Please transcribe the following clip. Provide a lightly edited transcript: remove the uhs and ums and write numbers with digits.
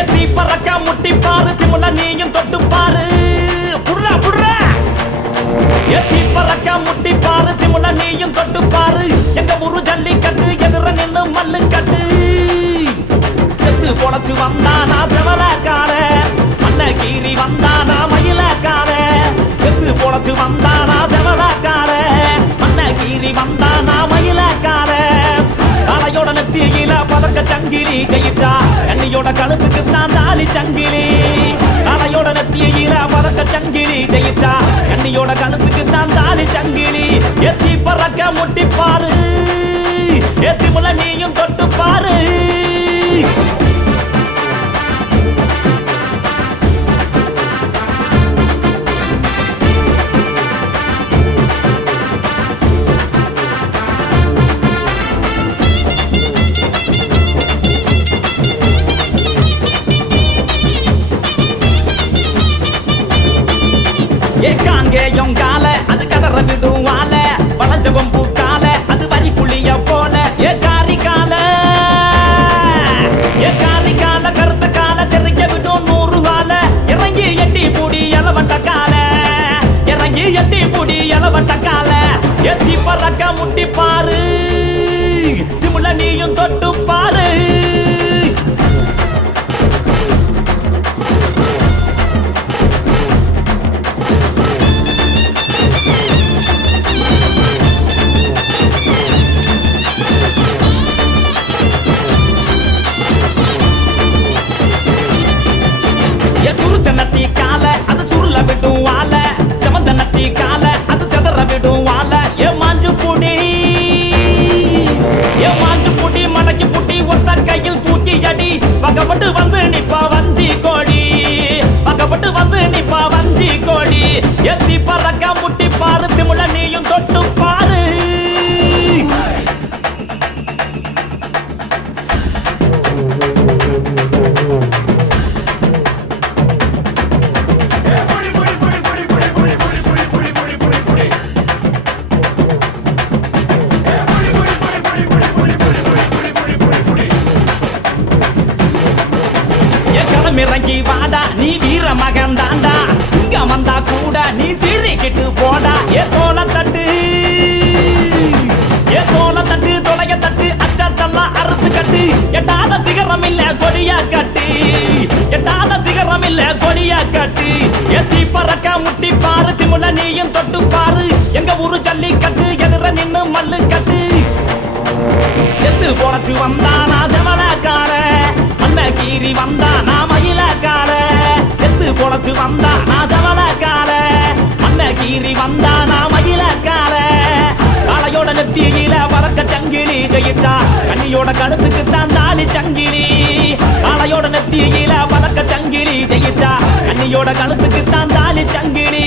எத்தி பறக்க முட்டி பாரு திமுல நீயும் தொட்டு பாரு புடுறா புடுறா எத்தி பறக்க முட்டி பாரு திமுல நீயும் தொட்டு பாரு எங்க ஊரு ஜல்லிக்கட்டு எதிர நின்னு மல்லு கட்டு செத்து பொழைச்சு வந்தானா செவலக்கார மண்ண கீறி வந்தானா மயிலக்கார செத்து பொழைச்சு வந்தானா செவலக்கார மண்ண கீறி வந்தானா மயிலக்கார காளையோட நெத்தியில பதக்க சங்கிலி ஜெயிச்சா கண்ணியோட கழுத்துக்கு தான் தாலி சங்கிலி காளையோட நெத்தியில பதக்க சங்கிலி ஜெயிச்சா கண்ணியோட கழுத்துக்கு தான் தாலி சங்கிலி எத்தி பறக்க முட்டி பாரு எத்தி முல நீயும் தொட்டு பாரு காங்கேயம் கால அது கதற விடும் வாழ வளஞ்சவம் பூக்கால அது வரி புளிய போல ஏ காரி கால கருத்த கால தெரிக்க விடும் 100 வாழ இறங்கி எட்டி பூடி எலவட்ட கால இறங்கி எட்டி பூடி எலவட்ட கால எத்தி பறக்க முட்டி பாரு திமுல நீயும் தொட்டு பாரு நத்தி கால அது சுருள விடும் வாழ செமந்த நத்தி கால அது செதற விடும் வாழ ஏ மாஞ்சு புடி மடக்கி புட்டி ஒத்த கையில் தூக்கி அடி பகப்பட்டு வந்து நிப்பா வஞ்சி கோடி பகப்பட்டு வந்து நிப்பா வஞ்சி கோடி எத்தி பறக்க முட்டி பாரு திமுல நீயும் தொட்டு பாரு இறங்கி வாடா நீ வீர மகன் தாண்டா சிங்கம் வந்தா கூட நீ சீறிக்கிட்டு போடா ஏ தோல தட்டு தொலைய தட்டு அச்சாத்தெல்லாம் அறுத்து கட்டு எட்டாத சிகரம் இல்ல கொடியா கட்டு எட்டாத சிகரம் இல்ல கொடியா கட்டு எத்தி பறக்க முட்டி பாரு திமுல நீயும் தொட்டு பாரு எங்க ஊரு ஜல்லிக்கட்டு எதிர நின்னு மல்லு கட்டு செத்து பொழைச்சு வந்தானா செவலக்கார மண்ண கீறி வந்தானா மயிலக்கார செத்து பொழைச்சு வந்தானா செவலக்கார மண்ண கீறி வந்தானா மயிலக்கார காளையோட நெத்தியில பறக்க சங்கிலி ஜெயிச்சா கண்ணியோட கழுத்துக்கு தான் தாலி சங்கிலி காளையோட நெத்தியில பறக்க சங்கிலி ஜெயிச்சா கண்ணியோட கழுத்துக்கு தான் தாலி சங்கிலி